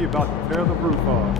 he about to tear the roof off.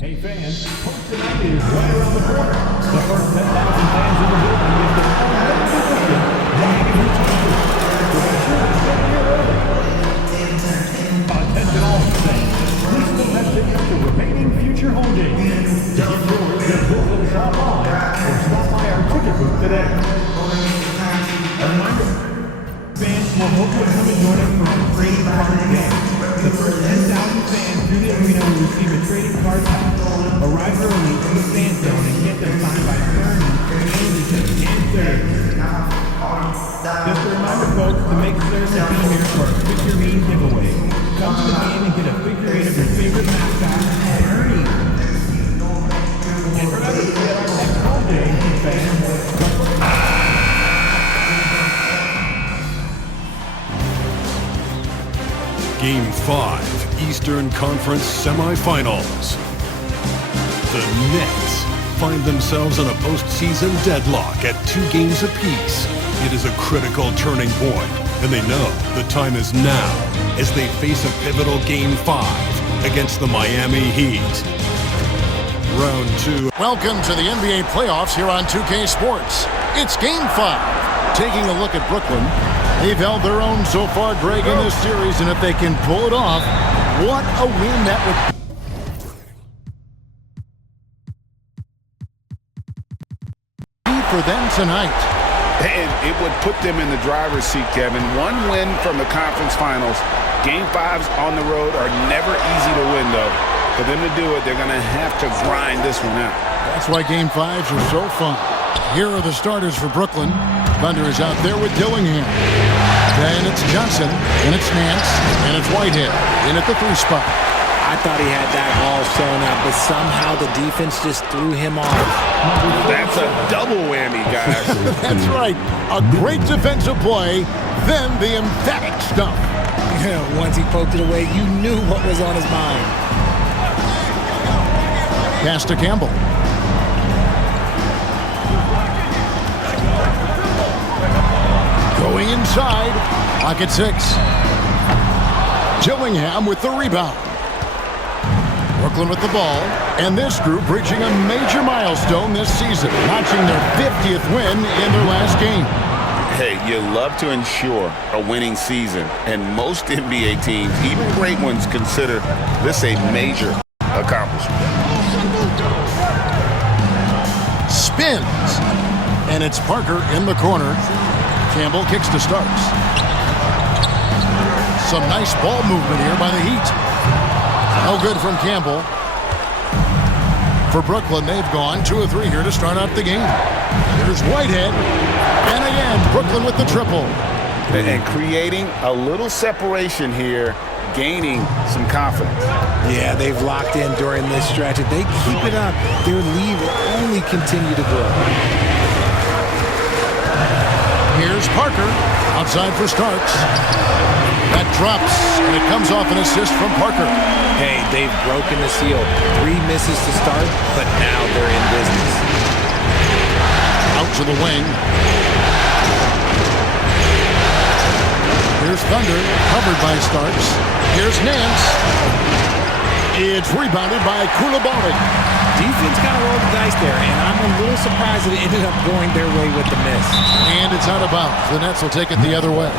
Hey fans, Post tonight is right around the corner. The first 10,000 fans in the building get the Attention all fans, please still have tickets to remaining future home games. To get yours, just visit us online or stop by our ticket booth today. A reminder, fans will hopefully come and join us for our trading card game. The first 10,000 fans through the arena will receive a trading card pack. Arrive early in the fan zone and get them signed by Ernie, Anderson, and Thursday. Just a reminder, folks, to make certain to be here for our figurine giveaway. Come to the game and get a figurine of your favorite mascot, Ernie. And remember to get our next home game, fans. Game 5, Eastern Conference Semifinals. The Nets find themselves in a postseason deadlock at 2 games apiece. It is a critical turning point, and they know the time is now as they face a pivotal Game 5 against the Miami Heat. Round 2. Welcome to the NBA playoffs here on 2K Sports. It's Game 5. Taking a look at Brooklyn. They've held their own so far, Greg, in this series, and if they can pull it off, what a win that would be for them tonight. And it would put them in the driver's seat, Kevin. One win from the conference finals. Game 5s on the road are never easy to win, though. For them to do it, they're going to have to grind this one out. That's why Game 5s are so fun. Here are the starters for Brooklyn. Thunder is out there with Dillingham. Then it's Johnson, and it's Nance, and it's Whitehead in at the 3 spot. I thought he had that ball sewn up, but somehow the defense just threw him off. That's a double whammy, guys. That's right. A great defensive play, then the emphatic stuff. Once he poked it away, you knew what was on his mind. Pass to Campbell. Going inside, pocket 6. Dillingham with the rebound. Brooklyn with the ball, and this group reaching a major milestone this season, notching their 50th win in their last game. Hey, you love to ensure a winning season, and most NBA teams, even great ones, consider this a major accomplishment. Spins. And it's Parker in the corner. Campbell kicks to Starks. Some nice ball movement here by the Heat. No good from Campbell. For Brooklyn, they've gone 2 of 3 here to start out the game. Here's Whitehead. And again, Brooklyn with the triple. And creating a little separation here, gaining some confidence. Yeah, they've locked in during this stretch. If they keep it up, their lead will only continue to grow. Here's Parker. Outside for Starks. That drops, and it comes off an assist from Parker. Hey, they've broken the seal. 3 misses to start, but now they're in business. Out to the wing. Here's Thunder, covered by Starks. Here's Nance. It's rebounded by Koulibaly. Defense kind of rolled the dice there, and I'm a little surprised that it ended up going their way with the miss. And it's out of bounds. The Nets will take it the other way.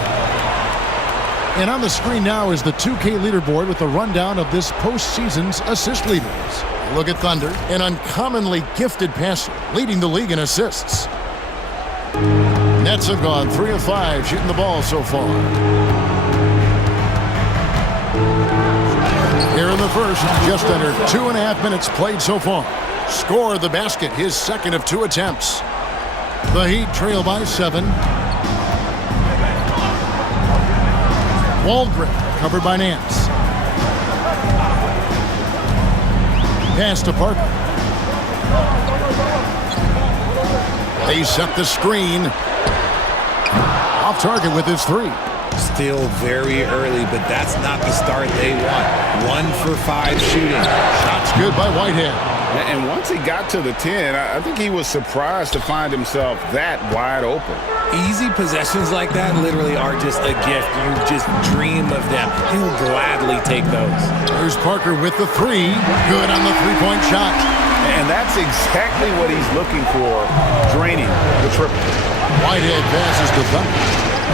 And on the screen now is the 2K leaderboard with a rundown of this postseason's assist leaders. Look at Thunder, an uncommonly gifted passer, leading the league in assists. Nets have gone 3 of 5 shooting the ball so far. Here in the first, just under 2.5 minutes played so far. Score the basket, his second of 2 attempts. The Heat trail by 7. Waldron covered by Nance. Pass to Parker. They set the screen. Off target with his 3. Still very early, but that's not the start they want. 1 for 5 shooting. Shots good by Whitehead. And once he got to the 10, I think he was surprised to find himself that wide open. Easy possessions like that literally are just a gift. You just dream of them. He'll gladly take those. There's Parker with the 3. Good on the 3-point shot. And that's exactly what he's looking for, draining the triple. Whitehead passes to Thunder.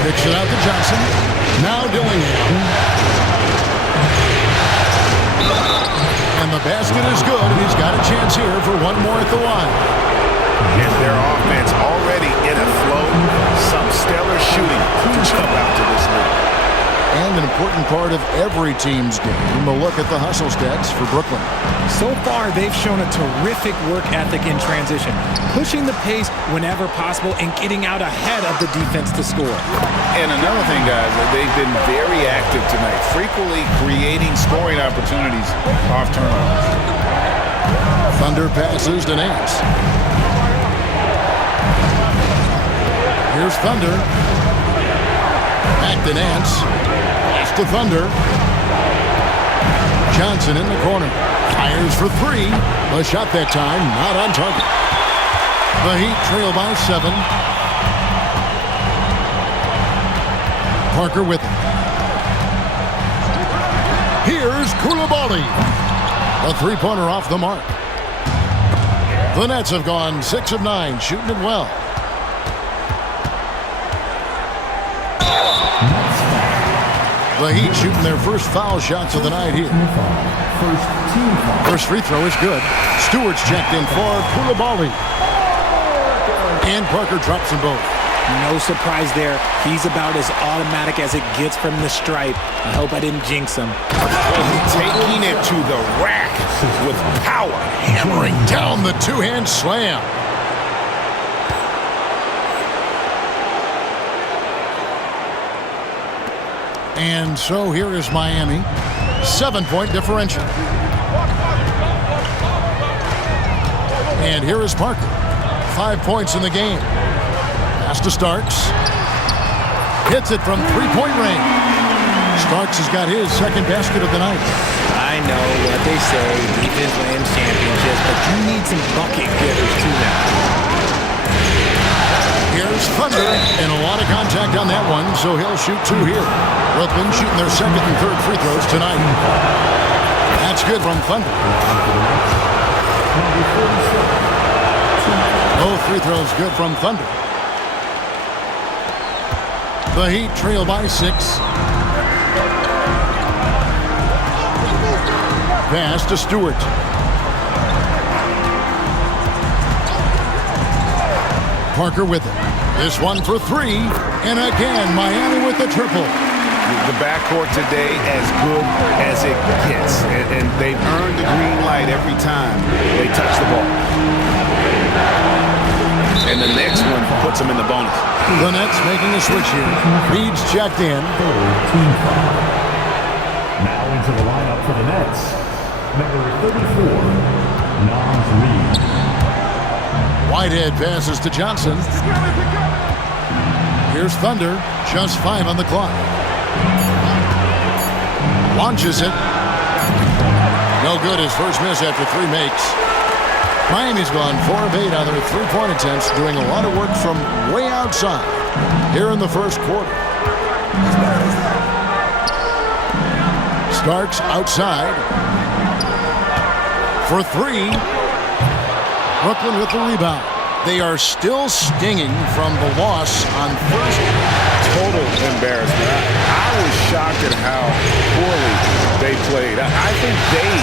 Kicks it out to Johnson. Now Dillingham. And the basket is good. He's got a chance here for one more at the line. And their offense already in a flow. Some stellar shooting to jump out to this league. And an important part of every team's game, a look at the hustle stats for Brooklyn. So far, they've shown a terrific work ethic in transition, pushing the pace whenever possible and getting out ahead of the defense to score. And another thing, guys, they've been very active tonight, frequently creating scoring opportunities off turnovers. Thunder passes to Nance. Here's Thunder. Back to Nance. Pass to Thunder. Johnson in the corner. Fires for 3. The shot that time not on target. The Heat trail by 7. Parker with it. Here's Koulibaly. A 3-pointer off the mark. The Nets have gone 6 of 9, shooting it well. The Heat shooting their first foul shots of the night here. First free throw is good. Stewart's checked in for Koulibaly. And Parker drops them both. No surprise there. He's about as automatic as it gets from the stripe. I hope I didn't jinx him. Taking it to the rack with power. Hammering down the 2-hand slam. And so here is Miami. 7-point differential. And here is Parker. 5 points in the game. Pass to Starks. Hits it from 3-point range. Starks has got his second basket of the night. I know what they say, defense wins championships, but you need some bucket getters too now. Here's Thunder, and a lot of contact on that one, so he'll shoot 2 here. Brooklyn shooting their second and third free throws tonight. That's good from Thunder. Both free throws good from Thunder. The Heat trail by 6. Pass to Stewart. Parker with it. This one for 3. And again, Miami with the triple. The backcourt today as good as it gets. And they've earned the green light every time they touch the ball. And the next one puts them in the bonus. The Nets making a switch here. Reed's checked in. Team foul. Now into the lineup for the Nets. Number 34, Naz Reid. Whitehead passes to Johnson. Here's Thunder. Just 5 on the clock. Launches it. No good. His first miss after 3 makes. Miami's gone 4 of 8 on their 3-point attempts, doing a lot of work from way outside here in the first quarter. Starks outside for 3. Brooklyn with the rebound. They are still stinging from the loss on Thursday. Total embarrassment. I was shocked at how poorly they played. I think they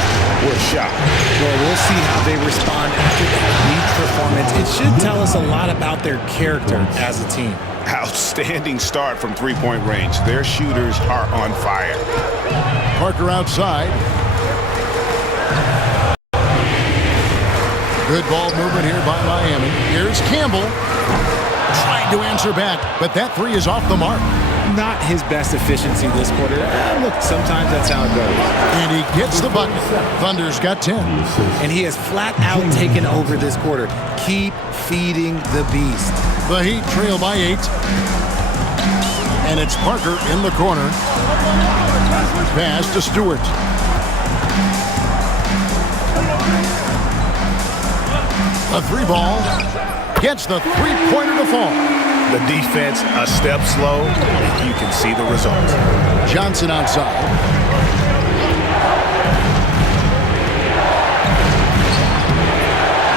were shocked. Well, we'll see how they respond after that weak performance. It should tell us a lot about their character as a team. Outstanding start from 3-point range. Their shooters are on fire. Parker outside. Good ball movement here by Miami. Here's Campbell. Trying to answer back, but that 3 is off the mark. Not his best efficiency this quarter. Look, sometimes that's how it goes. And he gets the bucket. Thunder's got 10. And he has flat out taken over this quarter. Keep feeding the beast. The Heat trail by 8. And it's Parker in the corner. Pass to Stewart. The 3 ball gets the 3-pointer to fall. The defense a step slow, and you can see the result. Johnson outside.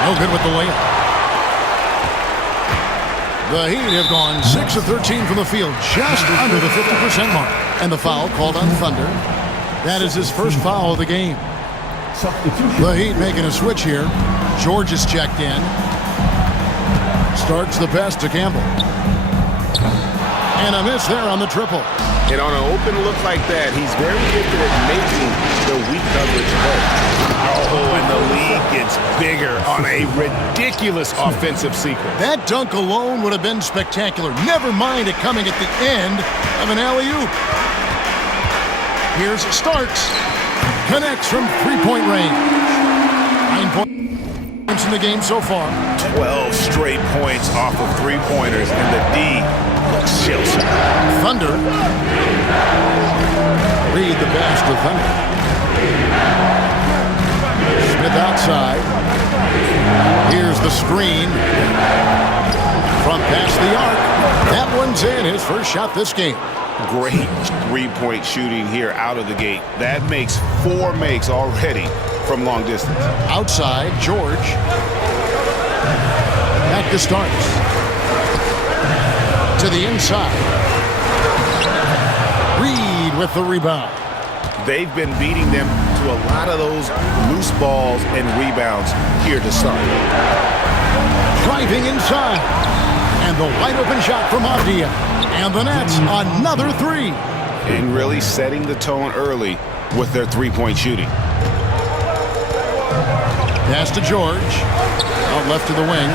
No good with the layup. The Heat have gone 6 of 13 from the field, just under the 50% mark. And the foul called on Thunder. That is his first foul of the game. Substitution. The Heat making a switch here. George is checked in. Starts the pass to Campbell. And a miss there on the triple. And on an open look like that, he's very gifted at making the weak coverage work. Oh, and the lead gets bigger on a ridiculous offensive sequence. That dunk alone would have been spectacular. Never mind it coming at the end of an alley-oop. Here's Starks. Connects from 3-point range. 9 points in the game so far. 12 straight points off of 3-pointers, and the D looks shell-shocked. Thunder. Reed the pass to Thunder. Smith outside. Here's the screen. From past the arc. That one's in. His first shot this game. Great 3-point shooting here out of the gate. That makes 4 makes already from long distance. Outside, George. Back to Starks. To the inside. Reed with the rebound. They've been beating them to a lot of those loose balls and rebounds here to start. Driving inside. And the wide open shot from Avdia. And the Nets, another 3. And really setting the tone early with their 3-point shooting. Pass to George. Out left to the wing.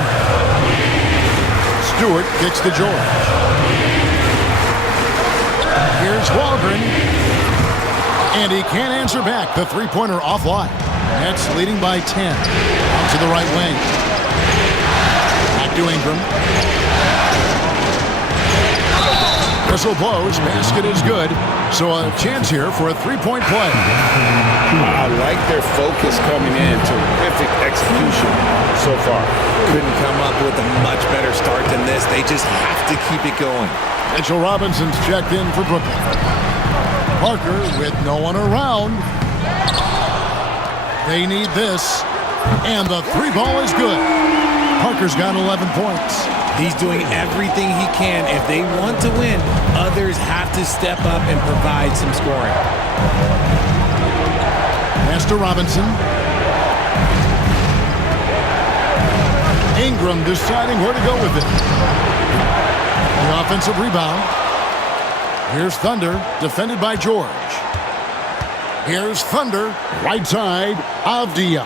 Stewart kicks to George. Here's Waldron. And he can't answer back. The 3-pointer offline. Nets leading by 10. Out to the right wing. Back to Ingram. Whistle blows. Basket is good. So a chance here for a 3-point play. I like their focus coming in. Terrific execution so far. Couldn't come up with a much better start than this. They just have to keep it going. Mitchell Robinson's checked in for Brooklyn. Parker with no one around. They need this. And the 3 ball is good. Parker's got 11 points. He's doing everything he can. If they want to win, others have to step up and provide some scoring. Pass to Robinson. Ingram deciding where to go with it. The offensive rebound. Here's Thunder, defended by George. Here's Thunder, right side, Avdia.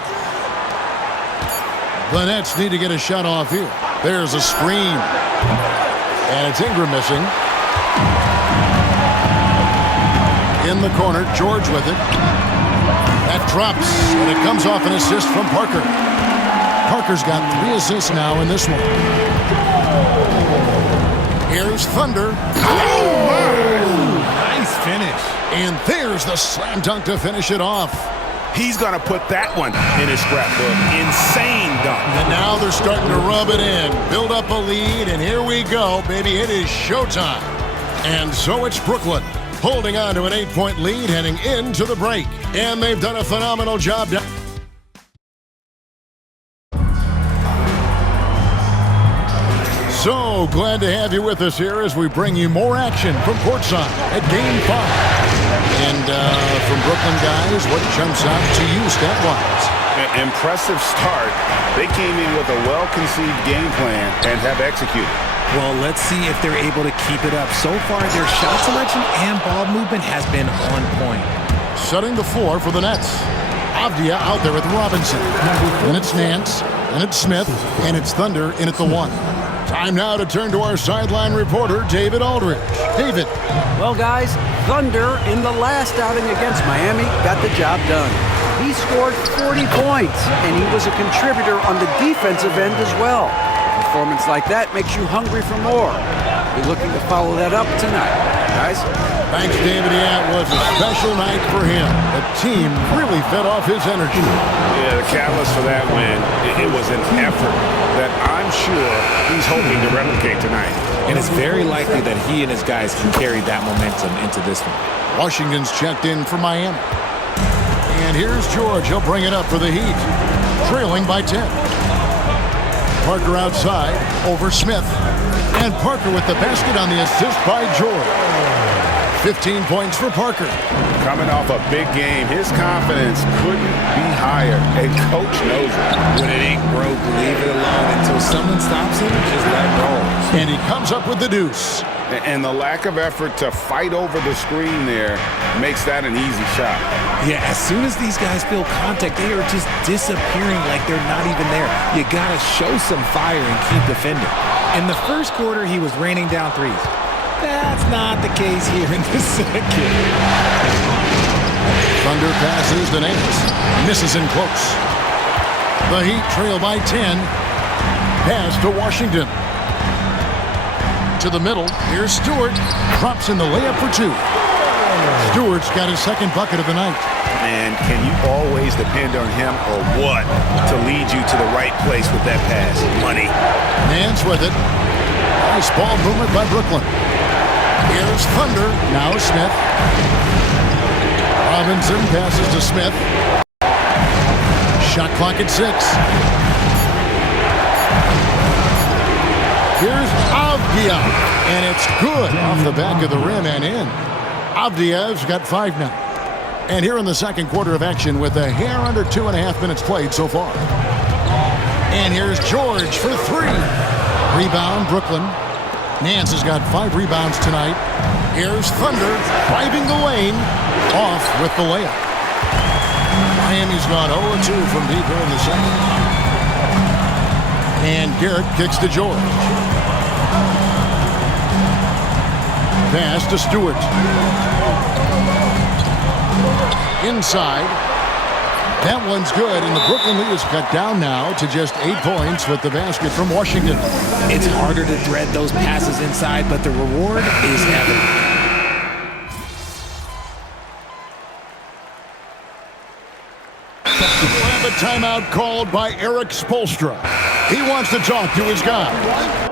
The Nets need to get a shot off here. There's a screen. And it's Ingram missing. In the corner, George with it. That drops, and it comes off an assist from Parker. Parker's got 3 assists now in this one. Here's Thunder. Oh, my! Nice finish. And there's the slam dunk to finish it off. He's going to put that one in his scrapbook. Insane dunk. And now they're starting to rub it in, build up a lead, and here we go, baby. It is showtime. And so it's Brooklyn, holding on to an 8-point lead heading into the break. And they've done a phenomenal job. So glad to have you with us here as we bring you more action from courtside at Game 5. And from Brooklyn, guys, what jumps out to you stat-wise? Impressive start. They came in with a well-conceived game plan and have executed. Well, let's see if they're able to keep it up. So far, their shot selection and ball movement has been on point. Setting the floor for the Nets. Avdia out there with Robinson. And it's Nance. And it's Smith. And it's Thunder in at the 1. Time now to turn to our sideline reporter, David Aldridge. David. Well, guys, Thunder in the last outing against Miami got the job done. He scored 40 points, and he was a contributor on the defensive end as well. A performance like that makes you hungry for more. We're looking to follow that up tonight, guys. Thanks, David. Yeah, it was a special night for him. The team really fed off his energy. Yeah, the catalyst for that win, it was an effort that I'm sure he's hoping to replicate tonight. And it's very likely that he and his guys can carry that momentum into this one. Washington's checked in for Miami. And here's George. He'll bring it up for the Heat. Trailing by 10. Parker outside over Smith. And Parker with the basket on the assist by George. 15 points for Parker. Coming off a big game, his confidence couldn't be higher. And coach knows it. When it ain't broke, leave it alone until someone stops him, just let it roll. And he comes up with the deuce. And the lack of effort to fight over the screen there makes that an easy shot. Yeah, as soon as these guys feel contact, they are just disappearing like they're not even there. You gotta show some fire and keep defending. In the first quarter, he was raining down threes. That's not the case here in the second. Thunder passes to Nance. Misses in close. The Heat trail by 10. Pass to Washington. To the middle. Here's Stewart. Drops in the layup for 2. Stewart's got his second bucket of the night. And can you always depend on him or what to lead you to the right place with that pass? Money. Nance with it. Nice ball movement by Brooklyn. Here's Thunder. Now Smith. Robinson passes to Smith. Shot clock at 6. Here's Avdia. And it's good off the back of the rim and in. Avdia's got 5 now. And here in the second quarter of action with a hair under 2.5 minutes played so far. And here's George for 3. Rebound, Brooklyn. Nance has got 5 rebounds tonight. Here's Thunder driving the lane. Off with the layup. Miami's gone 0-2 from deep here in the second. And Garrett kicks to George. Pass to Stewart. Inside. That one's good, and the Brooklyn lead is cut down now to just 8 points with the basket from Washington. It's harder to thread those passes inside, but the reward is evident. We'll have a timeout called by Eric Spoelstra. He wants to talk to his guys.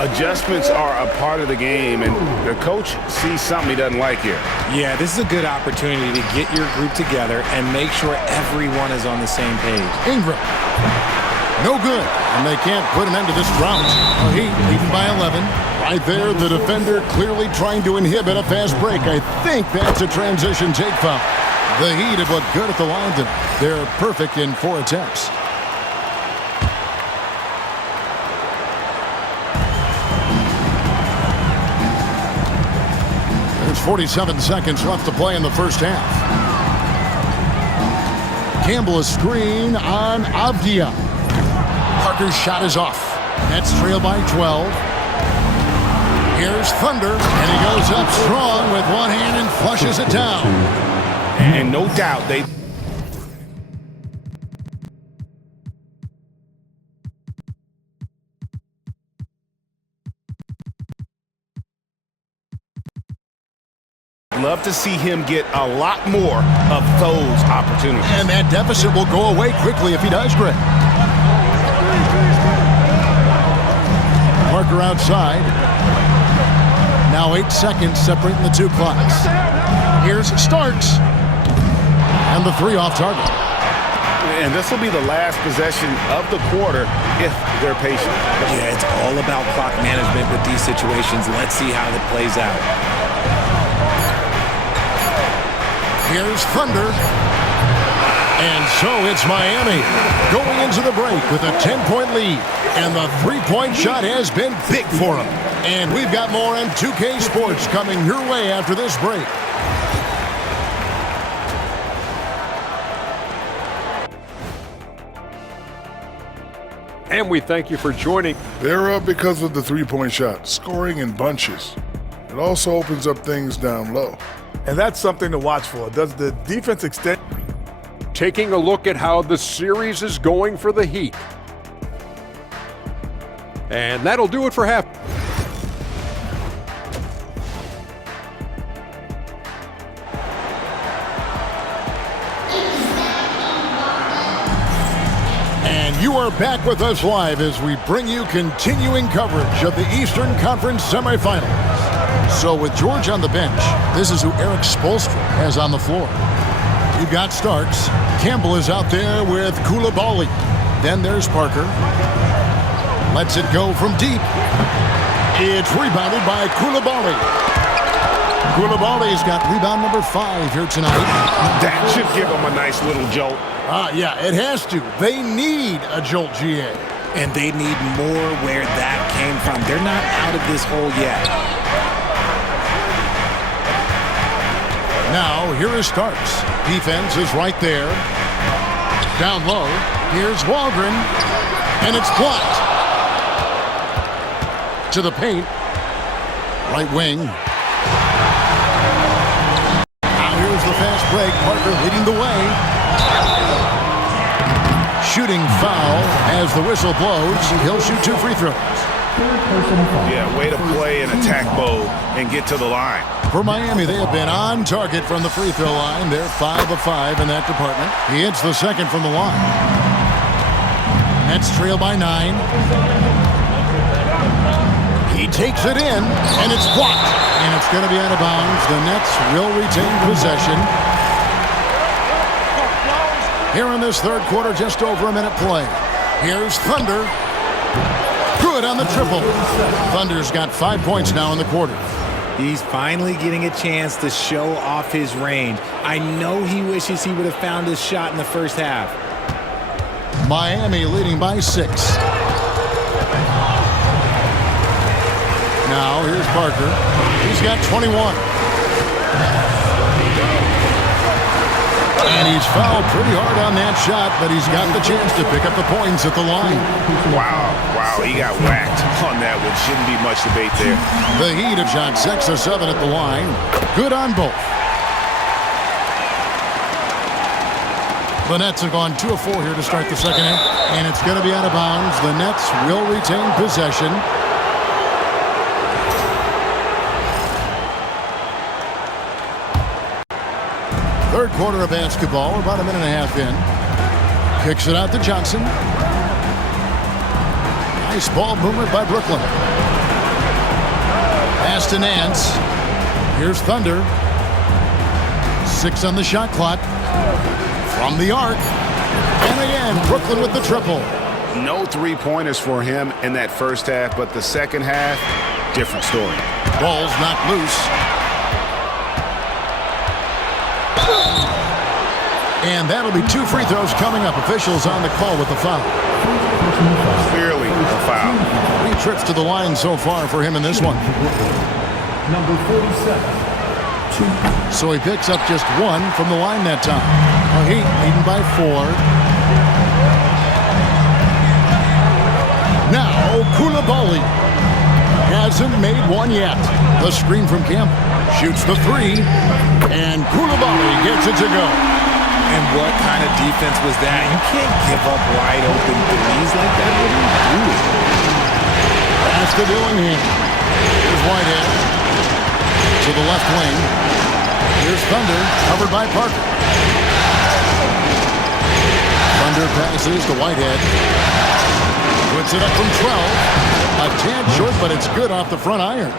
Adjustments are a part of the game, and the coach sees something he doesn't like here. Yeah, this is a good opportunity to get your group together and make sure everyone is on the same page. Ingram. No good, and they can't put an end to this drought. The Heat leading by 11. Right there, the defender clearly trying to inhibit a fast break. I think that's a transition take foul. The Heat have looked good at the line. They're perfect in 4 attempts. There's 47 seconds left to play in the first half. Campbell a screen on Avdia. Parker's shot is off. Nets trail by 12. Here's Thunder, and he goes up strong with one hand and flushes it down. And no doubt they love to see him get a lot more of those opportunities. And that deficit will go away quickly if he does, Greg. Parker outside. Now 8 seconds separating the 2 clocks. Here's Starks. And the 3 off target. And this will be the last possession of the quarter if they're patient. Yeah, it's all about clock management with these situations. Let's see how it plays out. Here's Thunder. And so it's Miami going into the break with a 10-point lead. And the 3-point shot has been big for them. And we've got more on 2K Sports coming your way after this break. And we thank you for joining. They're up because of the three-point shot, scoring in bunches. It also opens up things down low. And that's something to watch for. Does the defense extend? Taking a look at how the series is going for the Heat. And that'll do it for half. And you are back with us live as we bring you continuing coverage of the Eastern Conference semifinals. So with George on the bench, this is who Eric Spoelstra has on the floor. You've got Starks. Campbell is out there with Coulibaly. Then there's Parker. Lets it go from deep. It's rebounded by Coulibaly. Coulibaly's got rebound number 5 here tonight. That should give them a nice little jolt. Yeah, it has to. They need a jolt, GA. And they need more where that came from. They're not out of this hole yet. Now, here is Starks. Defense is right there. Down low, here's Waldron. And it's blocked. To the paint. Right wing. Now here's the fast break. Parker leading the way. Shooting foul as the whistle blows. He'll shoot 2 free throws. Yeah, way to play and attack mode and get to the line. For Miami, they have been on target from the free throw line. They're 5 of 5 in that department. He hits the second from the line. Nets trail by 9. He takes it in, and it's blocked. And it's going to be out of bounds. The Nets will retain possession. Here in this third quarter, just over a minute play. Here's Thunder. Good on the triple. Thunder's got 5 points now in the quarter. He's finally getting a chance to show off his range. I know he wishes he would have found his shot in the first half. Miami leading by 6. Now here's Parker. He's got 21. And he's fouled pretty hard on that shot, but he's got the chance to pick up the points at the line. Wow, he got whacked on that one. Shouldn't be much debate there. The Heat have shot 6 of 7 at the line. Good on both. The Nets have gone 2 of 4 here to start the second half, and it's going to be out of bounds. The Nets will retain possession. Third quarter of basketball, about a minute and a half in. Kicks it out to Johnson. Nice ball movement by Brooklyn. Pass to Nance. Here's Thunder. 6 on the shot clock. From the arc. And again, Brooklyn with the triple. No three-pointers for him in that first half, but the second half, different story. Ball's knocked loose. And that'll be 2 free throws coming up. Officials on the call with the foul. Clearly a foul. 3 trips to the line so far for him in this one. Number 47. So he picks up just 1 from the line that time. A Heat leading by 4. Now Coulibaly hasn't made one yet. The screen from Campbell. Shoots the 3. And Coulibaly gets it to go. And what kind of defense was that? You can't give up wide open threes like that. What are you doing? Pass to Dillingham. Here's Whitehead. To the left wing. Here's Thunder, covered by Parker. Thunder passes to Whitehead. Puts it up from 12. A tad short, but it's good off the front iron.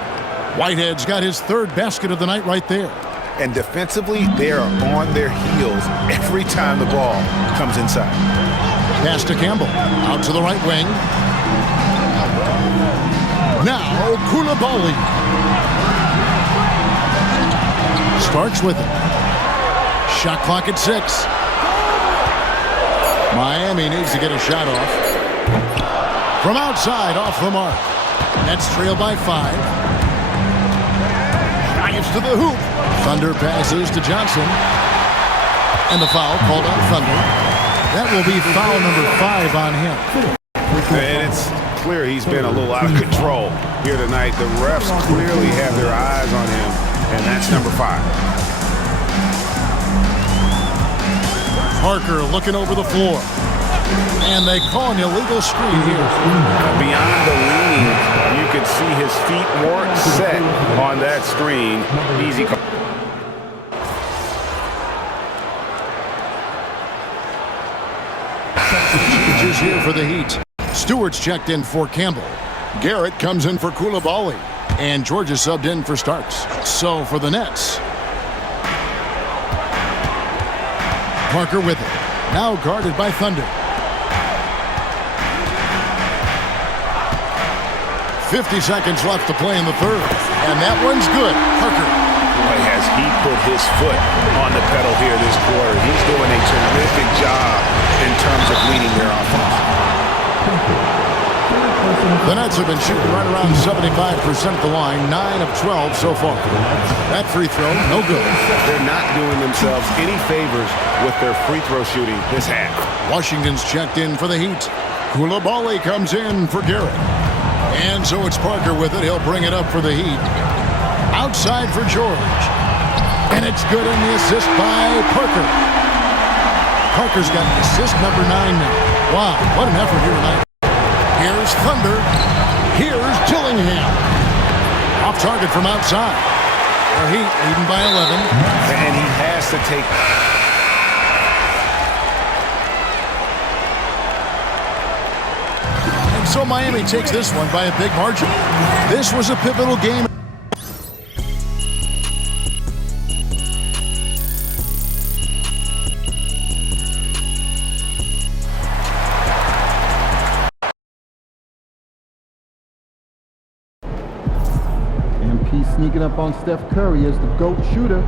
Whitehead's got his 3rd basket of the night right there. And defensively, they are on their heels every time the ball comes inside. Pass to Campbell. Out to the right wing. Now Coulibaly. Starks with it. Shot clock at 6. Miami needs to get a shot off. From outside, off the mark. Nets trail by 5. Drives to the hoop. Thunder passes to Johnson. And the foul called on Thunder. That will be foul number 5 on him. And it's clear he's been a little out of control here tonight. The refs clearly have their eyes on him, and that's number 5. Parker looking over the floor. And they call an illegal screen here. Beyond the leaning, you could see his feet weren't set on that screen. Easy call. Changes here for the Heat. Stewart's checked in for Campbell. Garrett comes in for Coulibaly. And Georgia subbed in for Starks. So for the Nets. Parker with it. Now guarded by Thunder. 50 seconds left to play in the 3rd. And that one's good. Parker. Boy, has he put his foot on the pedal here this quarter. He's doing a terrific job in terms of leading their offense. The Nets have been shooting right around 75% at the line. 9 of 12 so far. That free throw, no good. They're not doing themselves any favors with their free throw shooting this half. Washington's checked in for the Heat. Coulibaly comes in for Garrett. And so it's Parker with it. He'll bring it up for the Heat. Outside for George. And it's good in the assist by Parker. Parker's got assist number 9 now. Wow, what an effort here tonight. Here's Thunder. Here's Dillingham. Off target from outside. The Heat leading by 11. And he has to take... So Miami takes this one by a big margin. This was a pivotal game. MP sneaking up on Steph Curry as the GOAT shooter.